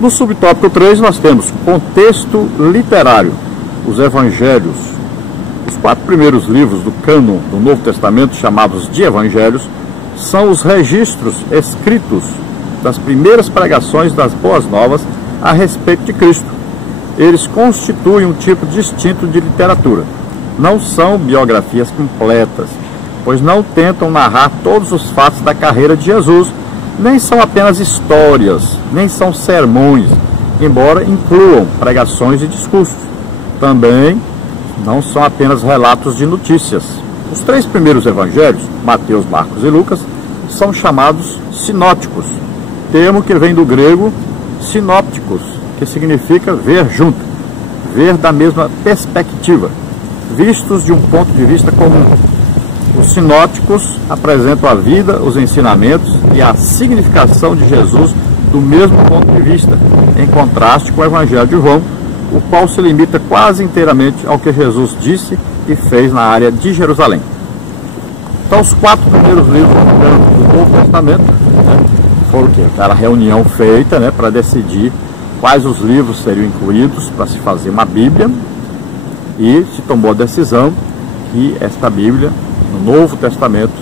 No subtópico 3 nós temos contexto literário, os evangelhos. Os 4 primeiros livros do cânon do Novo Testamento, chamados de evangelhos, são os registros escritos das primeiras pregações das boas novas a respeito de Cristo. Eles constituem um tipo distinto de literatura. Não são biografias completas, pois não tentam narrar todos os fatos da carreira de Jesus, nem são apenas histórias, nem são sermões, embora incluam pregações e discursos. Também não são apenas relatos de notícias. Os 3 primeiros evangelhos, Mateus, Marcos e Lucas, são chamados sinóticos, termo que vem do grego sinópticos, que significa ver junto, ver da mesma perspectiva, vistos de um ponto de vista comum. Os sinóticos apresentam a vida, os ensinamentos e a significação de Jesus do mesmo ponto de vista, em contraste com o Evangelho de João, o qual se limita quase inteiramente ao que Jesus disse e fez na área de Jerusalém. Então, os 4 primeiros livros do Novo Testamento, foram o quê? Aquela reunião feita, para decidir quais os livros seriam incluídos para se fazer uma Bíblia, e se tomou a decisão que esta Bíblia, no Novo Testamento,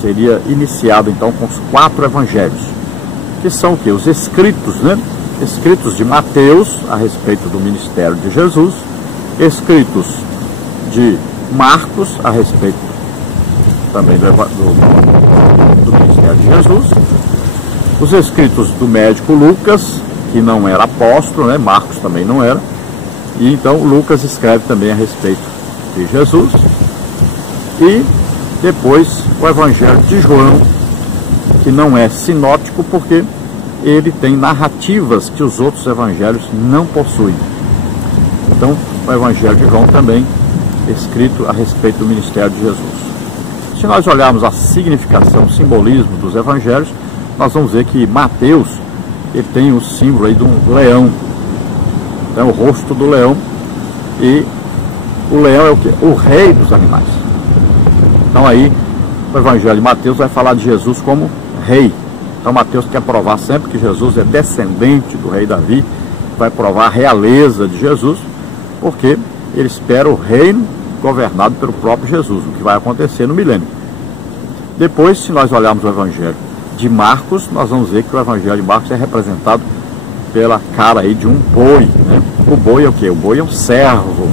seria iniciada então com os 4 evangelhos, que são o quê? Os escritos, escritos de Mateus a respeito do ministério de Jesus, escritos de Marcos a respeito também do ministério de Jesus, os escritos do médico Lucas, que não era apóstolo, Marcos também não era, e então Lucas escreve também a respeito de Jesus, e depois o Evangelho de João, que não é sinótico porque ele tem narrativas que os outros evangelhos não possuem. Então, o Evangelho de João também escrito a respeito do ministério de Jesus. Se nós olharmos a significação, o simbolismo dos evangelhos, nós vamos ver que Mateus, ele tem o símbolo aí de um leão, o rosto do leão, e o leão é o quê? O rei dos animais. Então aí, o Evangelho de Mateus vai falar de Jesus como rei. Então Mateus quer provar sempre que Jesus é descendente do rei Davi, vai provar a realeza de Jesus, porque ele espera o reino governado pelo próprio Jesus, o que vai acontecer no milênio. Depois, se nós olharmos o Evangelho de Marcos, nós vamos ver que o Evangelho de Marcos é representado pela cara aí de um boi, O boi é o quê? O boi é um servo.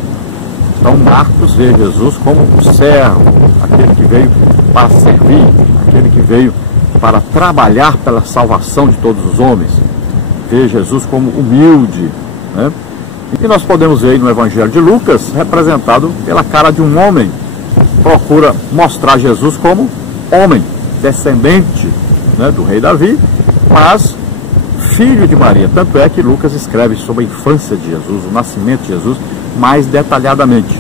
Então Marcos vê Jesus como um servo, aquele que veio para servir, aquele que veio para trabalhar pela salvação de todos os homens. Vê Jesus como humilde, E nós podemos ver aí no Evangelho de Lucas, representado pela cara de um homem, procura mostrar Jesus como homem, descendente do rei Davi, mas filho de Maria. Tanto é que Lucas escreve sobre a infância de Jesus, o nascimento de Jesus, mais detalhadamente.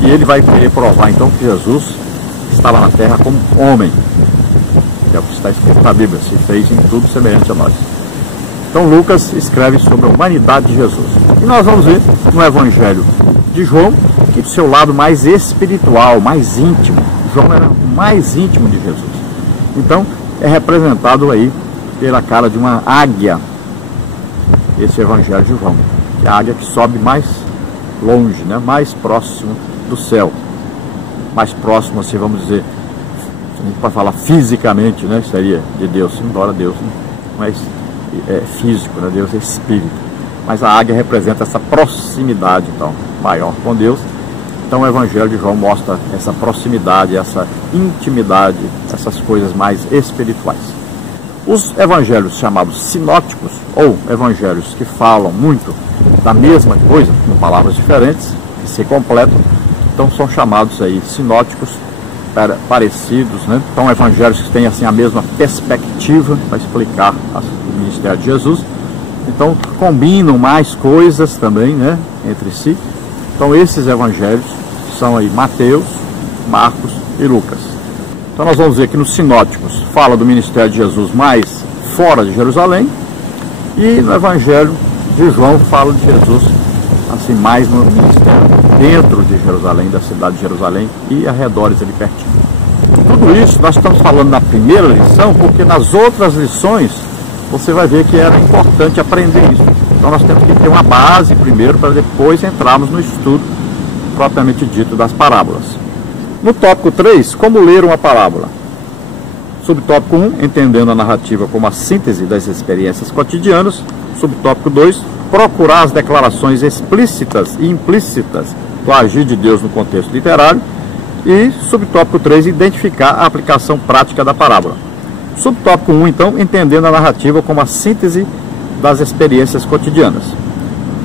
E ele vai querer provar então que Jesus estava na terra como homem. É o que está escrito na Bíblia, se fez em tudo semelhante a nós. Então Lucas escreve sobre a humanidade de Jesus. E nós vamos ver no Evangelho de João que do seu lado mais espiritual, mais íntimo, João era o mais íntimo de Jesus. Então é representado aí pela cara de uma águia, esse Evangelho de João, que é a águia que sobe mais longe, mais próximo do céu, mais próximo, assim, vamos dizer, a gente pode falar fisicamente, seria de Deus, embora Deus não é físico, Deus é espírito, mas a águia representa essa proximidade, então, maior com Deus. Então o Evangelho de João mostra essa proximidade, essa intimidade, essas coisas mais espirituais. Os evangelhos chamados sinóticos, ou evangelhos que falam muito da mesma coisa, com palavras diferentes, que se completam, então são chamados aí sinóticos, parecidos, Então evangelhos que têm assim a mesma perspectiva para explicar o ministério de Jesus. Então combinam mais coisas também, entre si. Então esses evangelhos são aí Mateus, Marcos e Lucas. Então nós vamos ver que nos sinóticos fala do ministério de Jesus mais fora de Jerusalém, e no Evangelho de João fala de Jesus assim mais no ministério dentro de Jerusalém, da cidade de Jerusalém e arredores ali pertinho. Tudo isso nós estamos falando na primeira lição, porque nas outras lições você vai ver que era importante aprender isso. Então nós temos que ter uma base primeiro para depois entrarmos no estudo propriamente dito das parábolas. No tópico 3, como ler uma parábola? Subtópico 1, entendendo a narrativa como a síntese das experiências cotidianas. Subtópico 2, procurar as declarações explícitas e implícitas do agir de Deus no contexto literário. E subtópico 3, identificar a aplicação prática da parábola. Subtópico 1, então, entendendo a narrativa como a síntese das experiências cotidianas.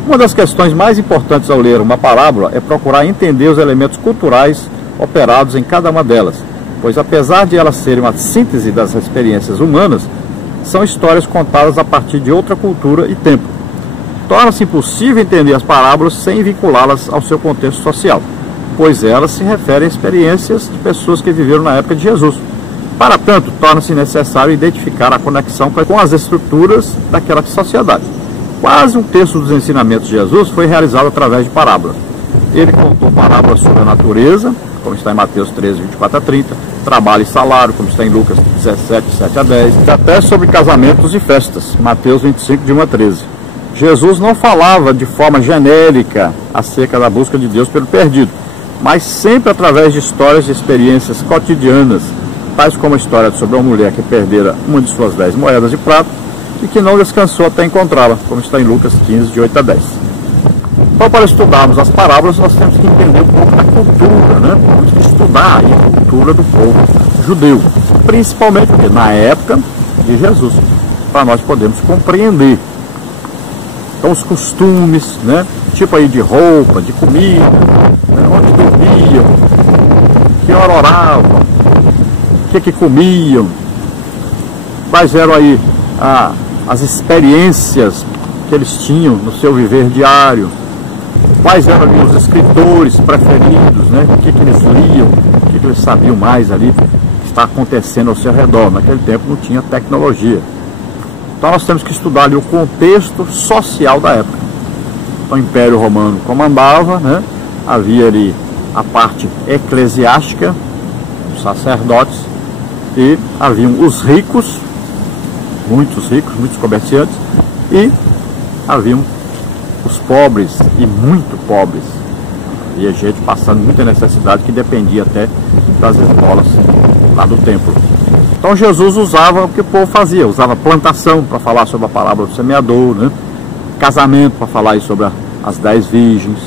Uma das questões mais importantes ao ler uma parábola é procurar entender os elementos culturais operados em cada uma delas, pois apesar de elas serem uma síntese das experiências humanas, são histórias contadas a partir de outra cultura e tempo. Torna-se impossível entender as parábolas sem vinculá-las ao seu contexto social, pois elas se referem a experiências de pessoas que viveram na época de Jesus. Para tanto, torna-se necessário identificar a conexão com as estruturas daquela sociedade. Quase um terço dos ensinamentos de Jesus foi realizado através de parábolas. Ele contou parábolas sobre a natureza, como está em Mateus 13, 24 a 30, trabalho e salário, como está em Lucas 17, 7 a 10, e até sobre casamentos e festas, Mateus 25, de 1 a 13. Jesus não falava de forma genérica acerca da busca de Deus pelo perdido, mas sempre através de histórias de experiências cotidianas, tais como a história sobre uma mulher que perdera uma de suas 10 moedas de prata e que não descansou até encontrá-la, como está em Lucas 15, de 8 a 10. Então, para estudarmos as parábolas, nós temos que entender um pouco da cultura, né? Temos que estudar a cultura do povo judeu, principalmente na época de Jesus, para nós podermos compreender. Então, os costumes, né? Tipo aí de roupa, de comida, né? Onde dormiam, que hora oravam, o que comiam, quais eram aí as experiências que eles tinham no seu viver diário, quais eram ali os escritores preferidos, né? O que eles liam, o que eles sabiam mais ali que está acontecendo ao seu redor. Naquele tempo não tinha tecnologia. Então nós temos que estudar ali o contexto social da época. Então, o Império Romano comandava, né? Havia ali a parte eclesiástica, os sacerdotes, e haviam os ricos, muitos comerciantes, e haviam os pobres e muito pobres. Havia gente passando muita necessidade que dependia até das esmolas lá do templo. Então Jesus usava o que o povo fazia, usava plantação para falar sobre a parábola do semeador, né? Casamento para falar aí sobre as 10 virgens,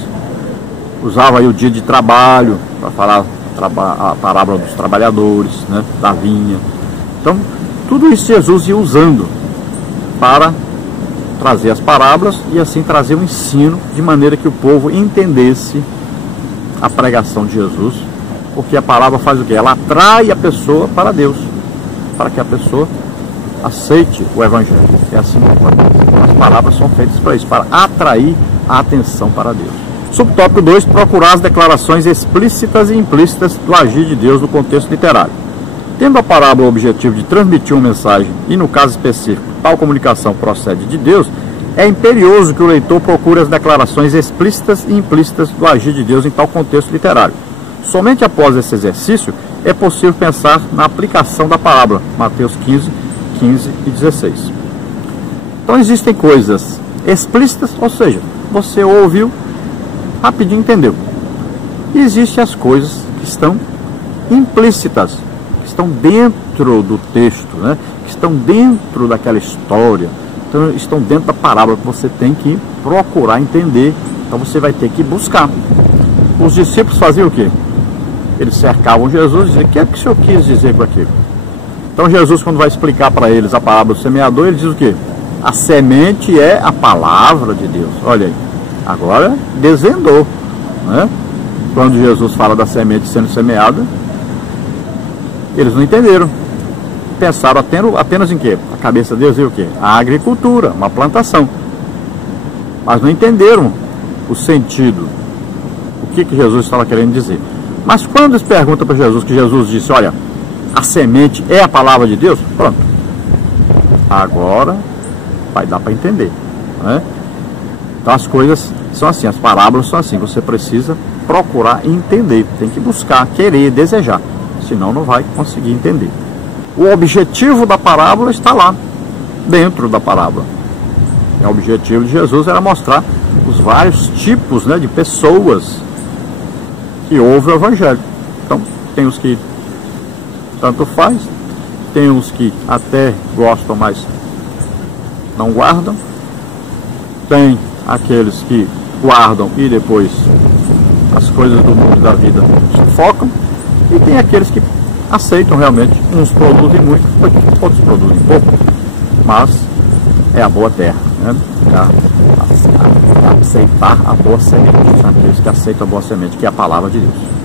usava aí o dia de trabalho para falar a parábola dos trabalhadores, né? Da vinha. Então tudo isso Jesus ia usando para trazer as parábolas e assim trazer um ensino de maneira que o povo entendesse a pregação de Jesus, porque a parábola faz o quê? Ela atrai a pessoa para Deus, para que a pessoa aceite o Evangelho. É assim que as parábolas são feitas para isso, para atrair a atenção para Deus. Subtópico 2, procurar as declarações explícitas e implícitas do agir de Deus no contexto literário. Tendo a parábola o objetivo de transmitir uma mensagem, e no caso específico, tal comunicação procede de Deus, é imperioso que o leitor procure as declarações explícitas e implícitas do agir de Deus em tal contexto literário. Somente após esse exercício é possível pensar na aplicação da parábola, Mateus 15, 15 e 16. Então existem coisas explícitas, ou seja, você ouviu, rapidinho entendeu. E existem as coisas que estão implícitas, que estão dentro do texto, né? Que estão dentro daquela história, então, estão dentro da parábola que você tem que procurar entender. Então você vai ter que buscar. Os discípulos faziam o quê? Eles cercavam Jesus e diziam: o que é que o Senhor quis dizer com aquilo? Então Jesus, quando vai explicar para eles a parábola do semeador, ele diz o quê? A semente é a palavra de Deus. Olha aí, agora desvendou, né? Quando Jesus fala da semente sendo semeada, eles não entenderam. Pensaram apenas em quê? A cabeça deles e o quê? A agricultura, uma plantação. Mas não entenderam o sentido, o que Jesus estava querendo dizer. Mas quando eles perguntam para Jesus, que Jesus disse: olha, a semente é a palavra de Deus, pronto, agora vai dar para entender, né? Então as coisas são assim, as parábolas são assim, você precisa procurar entender, tem que buscar, querer, desejar, senão não vai conseguir entender. O objetivo da parábola está lá, dentro da parábola. O objetivo de Jesus era mostrar os vários tipos, né, de pessoas que ouvem o Evangelho. Então, tem os que tanto faz, tem os que até gostam, mas não guardam, tem aqueles que guardam e depois as coisas do mundo da vida sufocam, e tem aqueles que aceitam realmente. Uns produzem muito, outros produzem pouco, mas é a boa terra, né? Aceitar a boa semente, aqueles que aceitam a boa semente, que é a palavra de Deus.